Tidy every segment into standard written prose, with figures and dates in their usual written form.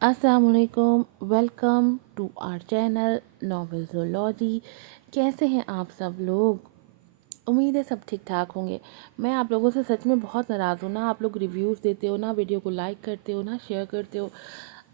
अस्सलाम वालेकुम, welcome to our channel नॉवेल्सोलॉजी। कैसे हैं आप सब लोग? उम्मीद है सब ठीक ठाक होंगे। मैं आप लोगों से सच में बहुत नाराज़ हूँ ना। आप लोग रिव्यूज़ देते हो ना, वीडियो को लाइक करते हो ना, शेयर करते हो,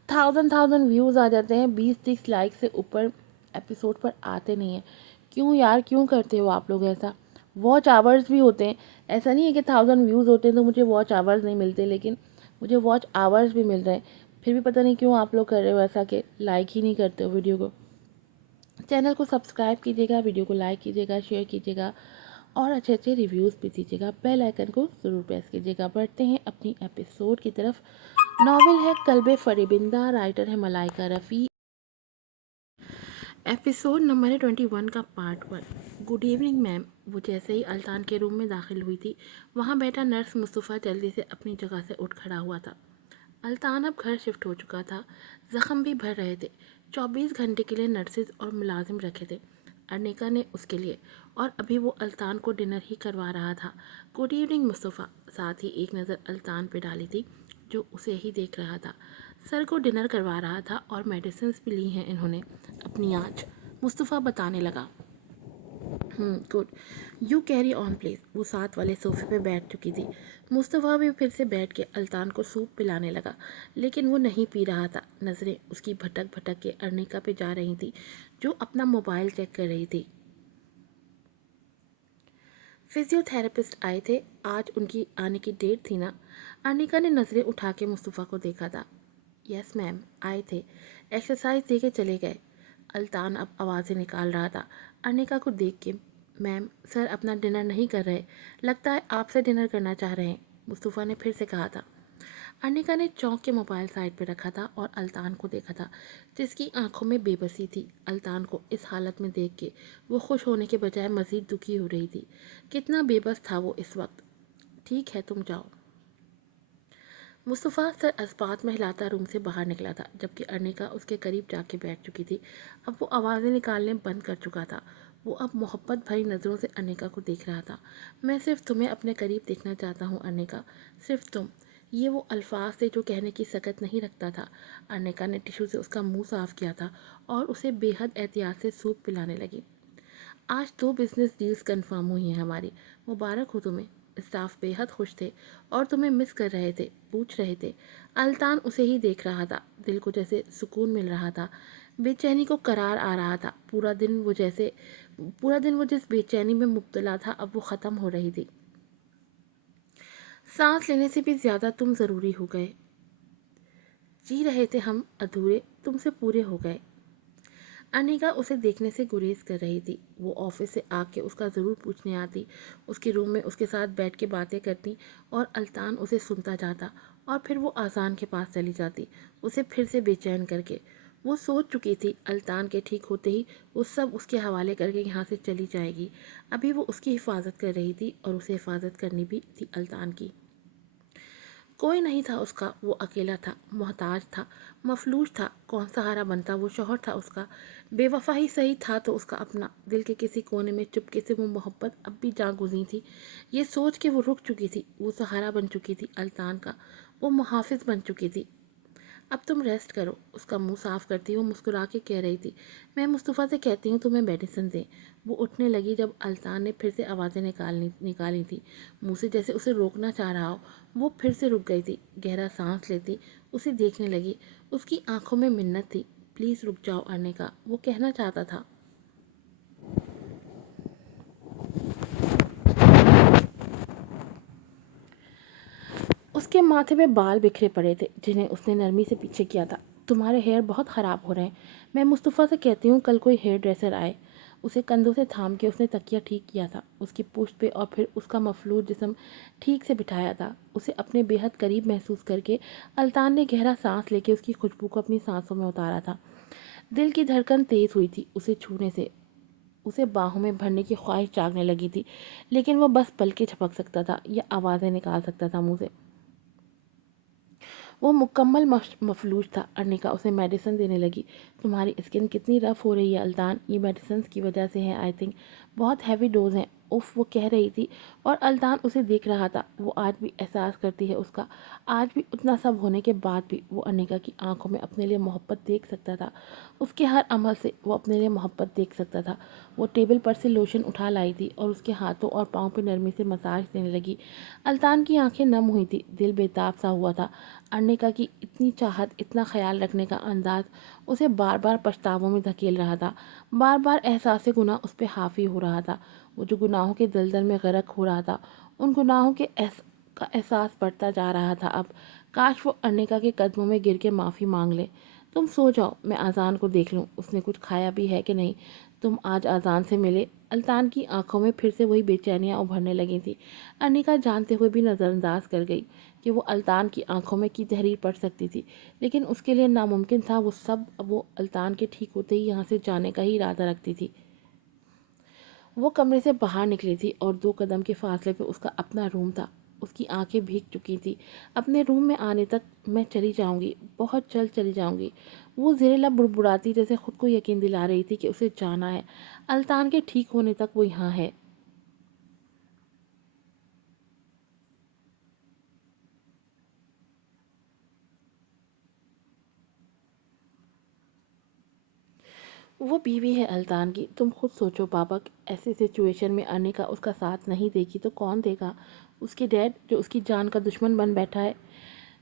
थाउजेंड व्यूज़ आ जाते हैं, 20-30 लाइक से ऊपर एपिसोड पर आते नहीं हैं। क्यों यार, क्यों करते हो आप लोग ऐसा? वॉच आवर्स भी होते हैं। ऐसा नहीं है कि 1000 व्यूज़ होते हैं तो मुझे वॉच आवर्स नहीं मिलते, लेकिन मुझे वॉच आवर्स भी मिल रहे हैं। फिर भी पता नहीं क्यों आप लोग कर रहे हो ऐसा कि लाइक ही नहीं करते हो वीडियो को। चैनल को सब्सक्राइब कीजिएगा, वीडियो को लाइक कीजिएगा, शेयर कीजिएगा और अच्छे अच्छे रिव्यूज़ भी दीजिएगा। बेल आइकन को ज़रूर प्रेस कीजिएगा। बढ़ते हैं अपनी एपिसोड की तरफ। नॉवेल है कल्बे फरिबिंदा, राइटर है मलाइका रफ़ी। एपिसोड नंबर है 21 का पार्ट 1। Good evening ma'am. वो जैसे ही अल्तान के रूम में दाखिल हुई थी, वहाँ बैठा नर्स मुस्तफ़ा जल्दी से अपनी जगह से उठ खड़ा हुआ था। अल्तान अब घर शिफ्ट हो चुका था। ज़ख्म भी भर रहे थे। 24 घंटे के लिए नर्सेज और मुलाजिम रखे थे अर्निका ने उसके लिए, और अभी वो अल्तान को डिनर ही करवा रहा था। Good evening Mustafa. साथ ही एक नज़र अल्तान पे डाली थी जो उसे ही देख रहा था। सर को डिनर करवा रहा था और मेडिसिन भी ली हैं इन्होंने अपनी आज, मुस्तफ़ा बताने लगा। Good, you carry on please. वो साथ वाले सोफे पे बैठ चुकी थी। मुस्तफ़ा भी फिर से बैठ के अल्तान को सूप पिलाने लगा, लेकिन वो नहीं पी रहा था। नज़रें उसकी भटक भटक के अर्निका पे जा रही थी जो अपना मोबाइल चेक कर रही थी। फिजियोथेरेपिस्ट आए थे, आज उनकी आने की डेट थी ना। अर्निका ने नज़रें उठा के मुस्तफ़ा को देखा था। यस मैम, आए थे, एक्सरसाइज दे के चले गए। अल्तान अब आवाज़ें निकाल रहा था अर्निका को देख के। मैम, सर अपना डिनर नहीं कर रहे, लगता है आपसे डिनर करना चाह रहे हैं, मुस्तफ़ा ने फिर से कहा था। अर्निका ने चौंक के मोबाइल साइड पर रखा था और अल्तान को देखा था, जिसकी आंखों में बेबसी थी। अल्तान को इस हालत में देख के वो खुश होने के बजाय मज़ीद दुखी हो रही थी। कितना बेबस था वो इस वक्त। ठीक है, तुम जाओ। मुस्तफ़ा सर अस्पात में हिलाता रूम से बाहर निकला था, जबकि अर्निका उसके करीब जाके बैठ चुकी थी। अब वो आवाज़ें निकालने बंद कर चुका था। वो अब मोहब्बत भरी नज़रों से अर्निका को देख रहा था। मैं सिर्फ तुम्हें अपने करीब देखना चाहता हूँ अर्निका, सिर्फ तुम। ये वो अल्फाज थे जो कहने की सकत नहीं रखता था। अर्निका ने टिश्यू से उसका मुंह साफ किया था और उसे बेहद एहतियात से सूप पिलाने लगी। आज 2 बिजनेस डील्स कंफर्म हुई हैं हमारी, मुबारक हो तुम्हें। स्टाफ बेहद खुश थे और तुम्हें मिस कर रहे थे, पूछ रहे थे। अल्तान उसे ही देख रहा था, दिल को जैसे सुकून मिल रहा था, बेचैनी को करार आ रहा था। पूरा दिन वो जिस बेचैनी में मुब्तला था अब वो ख़त्म हो रही थी। सांस लेने से भी ज़्यादा तुम ज़रूरी हो गए। जी रहे थे हम अधूरे, तुमसे पूरे हो गए। अनिका उसे देखने से गुरेज कर रही थी। वो ऑफिस से आके उसका ज़रूर पूछने आती, उसके रूम में उसके साथ बैठ के बातें करती और अल्तान उसे सुनता जाता, और फिर वो आसान के पास चली जाती, उसे फिर से बेचैन करके। वो सोच चुकी थी अल्तान के ठीक होते ही वो सब उसके हवाले करके यहाँ से चली जाएगी। अभी वो उसकी हिफाजत कर रही थी और उसे हिफाजत करनी भी थी अल्तान की। कोई नहीं था उसका, वो अकेला था, मोहताज था, मफलूज था। कौन सहारा बनता? वो शौहर था उसका, बेवफा ही सही था तो उसका अपना। दिल के किसी कोने में चुपके से वो मोहब्बत अब भी जाग गुजरी थी। ये सोच के वो रुक चुकी थी। वो सहारा बन चुकी थी अल्तान का, वो मुहाफिज बन चुकी थी। अब तुम रेस्ट करो, उसका मुंह साफ करती वो मुस्कुरा के कह रही थी। मैं मुस्तफ़ा से कहती हूँ तुम्हें मेडिसिन दें। वो उठने लगी जब अल्तान ने फिर से आवाज़ें निकाली थी, मुंह से जैसे उसे रोकना चाह रहा हो। वो फिर से रुक गई थी, गहरा सांस लेती उसे देखने लगी। उसकी आंखों में मिन्नत थी। प्लीज़ रुक जाओ अर्निका, वो कहना चाहता था। उसके माथे पे बाल बिखरे पड़े थे जिन्हें उसने नरमी से पीछे किया था। तुम्हारे हेयर बहुत ख़राब हो रहे हैं, मैं मुस्तफ़ा से कहती हूँ कल कोई हेयर ड्रेसर आए। उसे कंधों से थाम के उसने तकिया ठीक किया था उसकी पुश्त पे, और फिर उसका मफलूज जिस्म ठीक से बिठाया था। उसे अपने बेहद करीब महसूस करके अल्तान ने गहरा सांस लेके उसकी खुशबू को अपनी सांसों में उतारा था। दिल की धड़कन तेज़ हुई थी उसे छूने से। उसे बाहों में भरने की ख्वाहिश जागने लगी थी, लेकिन वो बस पलके झपक सकता था या आवाज़ें निकाल सकता था मुँह से। वो मुकम्मल मफलूज था। अर्निका उसे मेडिसिन देने लगी। तुम्हारी स्किन कितनी रफ़ हो रही है अल्तान, ये मेडिसिन की वजह से है आई थिंक, बहुत हैवी डोज हैं। उफ, वो कह रही थी, और अल्तान उसे देख रहा था। वो आज भी एहसास करती है उसका। आज भी उतना सब होने के बाद भी वो अनिका की आंखों में अपने लिए मोहब्बत देख सकता था। उसके हर अमल से वो अपने लिए मोहब्बत देख सकता था। वो टेबल पर से लोशन उठा लाई थी और उसके हाथों और पाँव पे नरमी से मसाज देने लगी। अल्तान की आंखें नम हुई थी, दिल बेताब सा हुआ था। अनिका की इतनी चाहत, इतना ख्याल रखने का अंदाज उसे बार बार पछतावों में धकेल रहा था। बार बार एहसास गुनाह उस पर हावी हो रहा था। वो जो गुनाहों के दलदल में गर्क हो रहा था, उन गुनाहों के का एहसास बढ़ता जा रहा था अब। काश वो अनिका के कदमों में गिर के माफ़ी मांग ले। तुम सो जाओ, मैं अजान को देख लूँ उसने कुछ खाया भी है कि नहीं। तुम आज अजान से मिले। अल्तान की आंखों में फिर से वही बेचैनियाँ उभरने लगी थी। अनिका जानते हुए भी नज़रअंदाज कर गई कि वो अल्तान की आंखों में की तहरीर पड़ सकती थी, लेकिन उसके लिए नामुमकिन था वो सब। वो अल्तान के ठीक होते ही यहाँ से जाने का ही इरादा रखती थी। वो कमरे से बाहर निकली थी और 2 कदम के फासले पे उसका अपना रूम था। उसकी आंखें भीग चुकी थी। अपने रूम में आने तक मैं चली जाऊंगी, बहुत जल्द चली जाऊंगी। वो ज़ेरे लब बुड़बुड़ाती जैसे खुद को यकीन दिला रही थी कि उसे जाना है। अल्तान के ठीक होने तक वो यहाँ है। वो बीवी है अल्तान की। तुम खुद सोचो पापा, ऐसे सिचुएशन में अनिका उसका साथ नहीं देगी तो कौन देगा? उसके डैड, जो उसकी जान का दुश्मन बन बैठा है।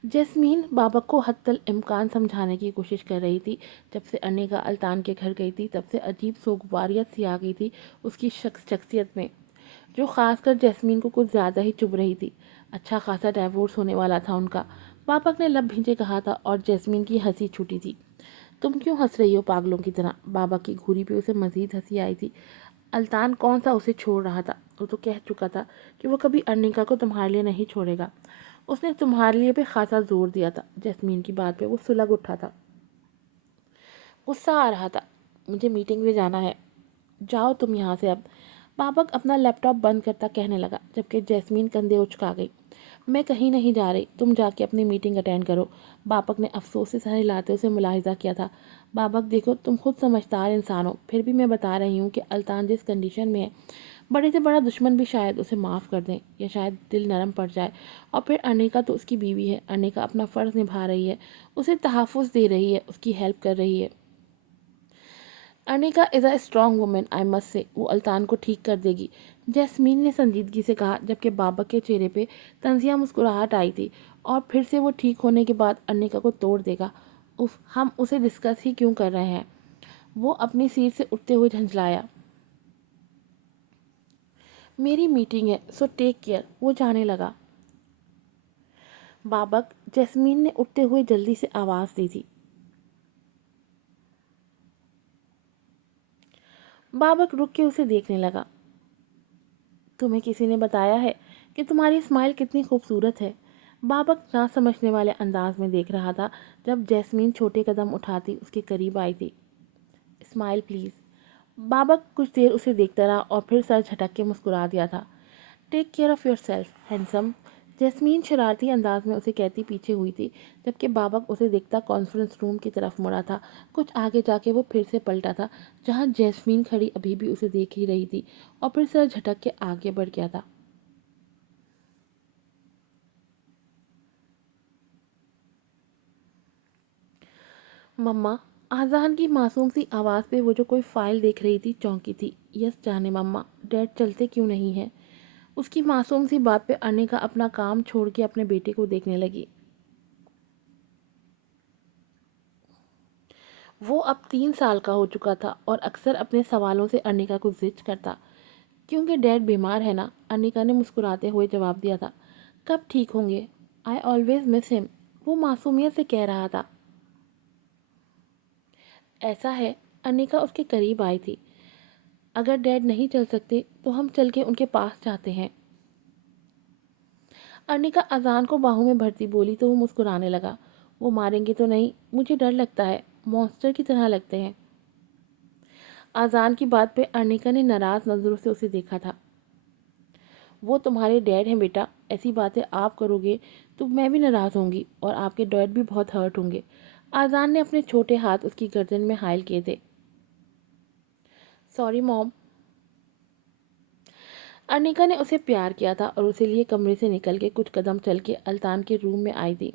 जैस्मीन बाबा को हत्तल इम्कान समझाने की कोशिश कर रही थी। जब से अनिका अल्तान के घर गई थी तब से अजीब सोगवारियत सी आ गई थी उसकी शख्सियत में, जो खासकर जैस्मीन को कुछ ज़्यादा ही चुभ रही थी। अच्छा खासा डाइवोर्स होने वाला था उनका। पापक ने लब भींचे कहा था और जैस्मीन की हंसी छूटी थी। तुम क्यों हंस रही हो पागलों की तरह? बाबा की घूरी पे उसे मजीद हंसी आई थी। अल्तान कौन सा उसे छोड़ रहा था? वो तो कह चुका था कि वो कभी अर्निका को तुम्हारे लिए नहीं छोड़ेगा। उसने तुम्हारे लिए भी खासा जोर दिया था। जैस्मीन की बात पे वो सुलग उठा था, गुस्सा आ रहा था। मुझे मीटिंग में जाना है, जाओ तुम यहाँ से अब। पापक अपना लैपटॉप बंद करता कहने लगा, जबकि जैस्मीन कंधे उचका गई। मैं कहीं नहीं जा रही, तुम जाके अपनी मीटिंग अटेंड करो। बापक ने अफसोस से सर हिलाते उसे मुलाहिजा किया था। बापक देखो, तुम खुद समझदार इंसान हो, फिर भी मैं बता रही हूँ कि अल्तान जिस कंडीशन में है, बड़े से बड़ा दुश्मन भी शायद उसे माफ़ कर दें, या शायद दिल नरम पड़ जाए। और फिर अनिका तो उसकी बीवी है। अनिका अपना फ़र्ज़ निभा रही है, उसे तहफ़्फ़ुज़ दे रही है, उसकी हेल्प कर रही है। Anika is a strong women, I must say. वो अल्तान को ठीक कर देगी, जैस्मीन ने संजीदगी से कहा, जबकि बाबा के चेहरे पे तंजिया मुस्कुराहट आई थी। और फिर से वो ठीक होने के बाद अनिका को तोड़ देगा। उफ, हम उसे डिस्कस ही क्यों कर रहे हैं? वो अपनी सीट से उठते हुए झंझलाया। मेरी मीटिंग है, सो टेक केयर। वो जाने लगा। बाबक, जैस्मीन ने उठते हुए जल्दी से आवाज़ दी थी। बाबक रुक के उसे देखने लगा। तुम्हें किसी ने बताया है कि तुम्हारी स्माइल कितनी खूबसूरत है? बाबक ना समझने वाले अंदाज में देख रहा था जब जैस्मीन छोटे कदम उठाती उसके करीब आई थी। Smile please. बाबक कुछ देर उसे देखता रहा और फिर सर झटक के मुस्कुरा दिया था। Take care of yourself handsome. Jasmine शरारती अंदाज में उसे कहती पीछे हुई थी, जबकि बाबक उसे देखता कॉन्फ्रेंस रूम की तरफ मुड़ा था। कुछ आगे जाके वो फिर से पलटा था, जहाँ जैस्मीन खड़ी अभी भी उसे देख ही रही थी, और फिर सर झटक के आगे बढ़ गया था। मम्मा, आज़ान की मासूम सी आवाज़ पे वो जो कोई फ़ाइल देख रही थी चौंकी थी। यस जाने मम्मा, डैड चलते क्यों नहीं हैं? उसकी मासूम सी बात पे अनिका अपना काम छोड़ के अपने बेटे को देखने लगी। वो अब 3 साल का हो चुका था और अक्सर अपने सवालों से अनिका को जिद करता। क्योंकि डैड बीमार है ना, अनिका ने मुस्कुराते हुए जवाब दिया था। कब ठीक होंगे? आई ऑलवेज मिस हिम, वो मासूमियत से कह रहा था। ऐसा है, अनिका उसके करीब आई थी। अगर डैड नहीं चल सकते तो हम चल के उनके पास जाते हैं। अनिका अजान को बाहों में भरती बोली तो वो मुस्कुराने लगा। वो मारेंगे तो नहीं? मुझे डर लगता है, मॉन्स्टर की तरह लगते हैं। अजान की बात पे अनिका ने नाराज़ नज़रों से उसे देखा था। वो तुम्हारे डैड हैं बेटा, ऐसी बातें आप करोगे तो मैं भी नाराज़ होंगी और आपके डैड भी बहुत हर्ट होंगे। आज़ान ने अपने छोटे हाथ उसकी गर्दन में हायल किए थे। Sorry mom. अर्निका ने उसे प्यार किया था और उसे लिए कमरे से निकल के कुछ कदम चल के अल्तान के रूम में आई थी।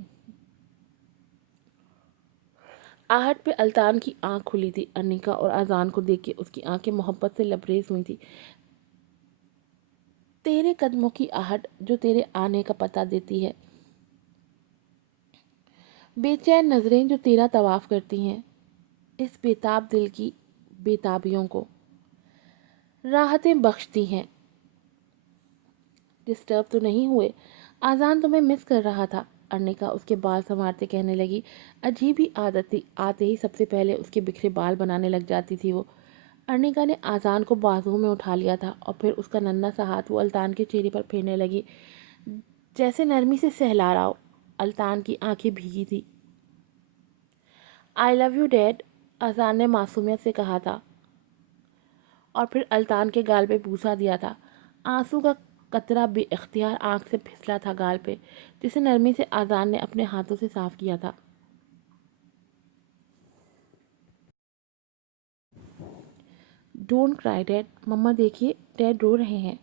आहट पे अल्तान की आंख खुली थी। अर्निका और अजान को देख के उसकी आंखें मोहब्बत से लबरेज हुई थी। तेरे कदमों की आहट जो तेरे आने का पता देती है, बेचैन नजरें जो तेरा तवाफ करती हैं, इस बेताब दिल की बेताबियों को राहतें बख्शती हैं। डिस्टर्ब तो नहीं हुए? आजान तुम्हें मिस कर रहा था, अर्निका उसके बाल संवारते कहने लगी। अजीब ही आदत थी, आते ही सबसे पहले उसके बिखरे बाल बनाने लग जाती थी वो। अर्निका ने आजान को बाजुओं में उठा लिया था और फिर उसका नन्हा सा हाथ वो अल्तान के चेहरे पर फेरने लगी, जैसे नरमी से सहला रहा हो। अल्तान की आंखें भीगी थी। आई लव यू डैड, आजान ने मासूमियत से कहा था और फिर अल्तान के गाल पे बूसा दिया था। आंसू का कतरा बेइख्तियार आंख से फिसला था गाल पे, जिसे नरमी से आजान ने अपने हाथों से साफ किया था। डोंट क्राई डैड, मम्मा देखिए डैड रो रहे हैं,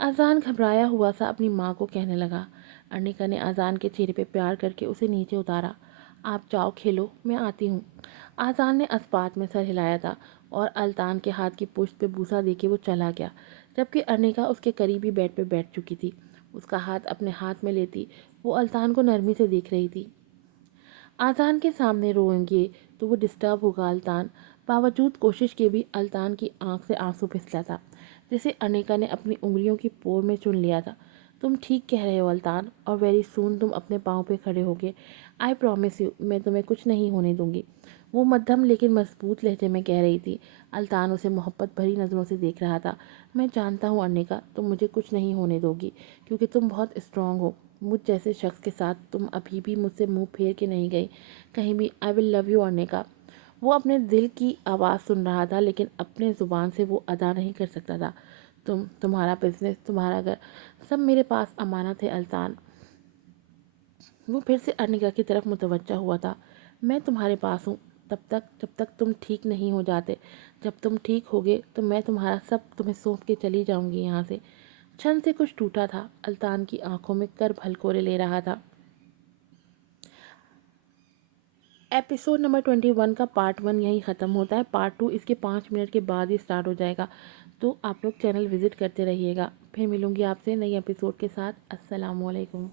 आजान घबराया हुआ सा अपनी माँ को कहने लगा। अर्निका ने आजान के चेहरे पे प्यार करके उसे नीचे उतारा। आप जाओ खेलो, मैं आती हूँ। आजान ने अस्पात में सर हिलाया था और अल्तान के हाथ की पुश्त पे बूसा देके वो चला गया, जबकि अर्निका उसके करीबी बेड पे बैठ चुकी थी। उसका हाथ अपने हाथ में लेती वो अल्तान को नरमी से देख रही थी। आजान के सामने रोएंगे तो वो डिस्टर्ब होगा अल्तान। बावजूद कोशिश के भी अल्तान की आंख से आंसू फिसला था, जिसे अनिका ने अपनी उंगलियों की पोर में चुन लिया था। तुम ठीक कह रहे हो अल्तान, और वेरी सून तुम अपने पाँव पे खड़े होगे। आई प्रॉमिस यू, मैं तुम्हें कुछ नहीं होने दूंगी। वो मध्यम लेकिन मजबूत लहजे में कह रही थी। अल्तान उसे मोहब्बत भरी नज़रों से देख रहा था। मैं जानता हूँ अनिका, तुम मुझे कुछ नहीं होने दोगी, क्योंकि तुम बहुत स्ट्रांग हो। मुझ जैसे शख्स के साथ तुम अभी भी मुझसे मुंह फेर के नहीं गई कहीं भी। I will love you Arnika. वो अपने दिल की आवाज़ सुन रहा था, लेकिन अपने ज़ुबान से वो अदा नहीं कर सकता था। तुम्हारा बिजनेस, तुम्हारा घर, सब मेरे पास अमानत है अल्तान। वो फिर से अर्निका की तरफ मुतवज्जा हुआ था। मैं तुम्हारे पास हूँ तब तक जब तक तुम ठीक नहीं हो जाते। जब तुम ठीक होगे तो मैं तुम्हारा सब तुम्हें सौंप के चली जाऊंगी यहाँ से। क्षण से कुछ टूटा था, अल्तान की आंखों में कर भलकोरे ले रहा था। एपिसोड नंबर 21 का पार्ट 1 यहीं ख़त्म होता है। पार्ट 2 इसके 5 मिनट के बाद ही स्टार्ट हो जाएगा, तो आप लोग चैनल विज़िट करते रहिएगा। फिर मिलूँगी आपसे नई एपिसोड के साथ। अस्सलामुअलैकुम।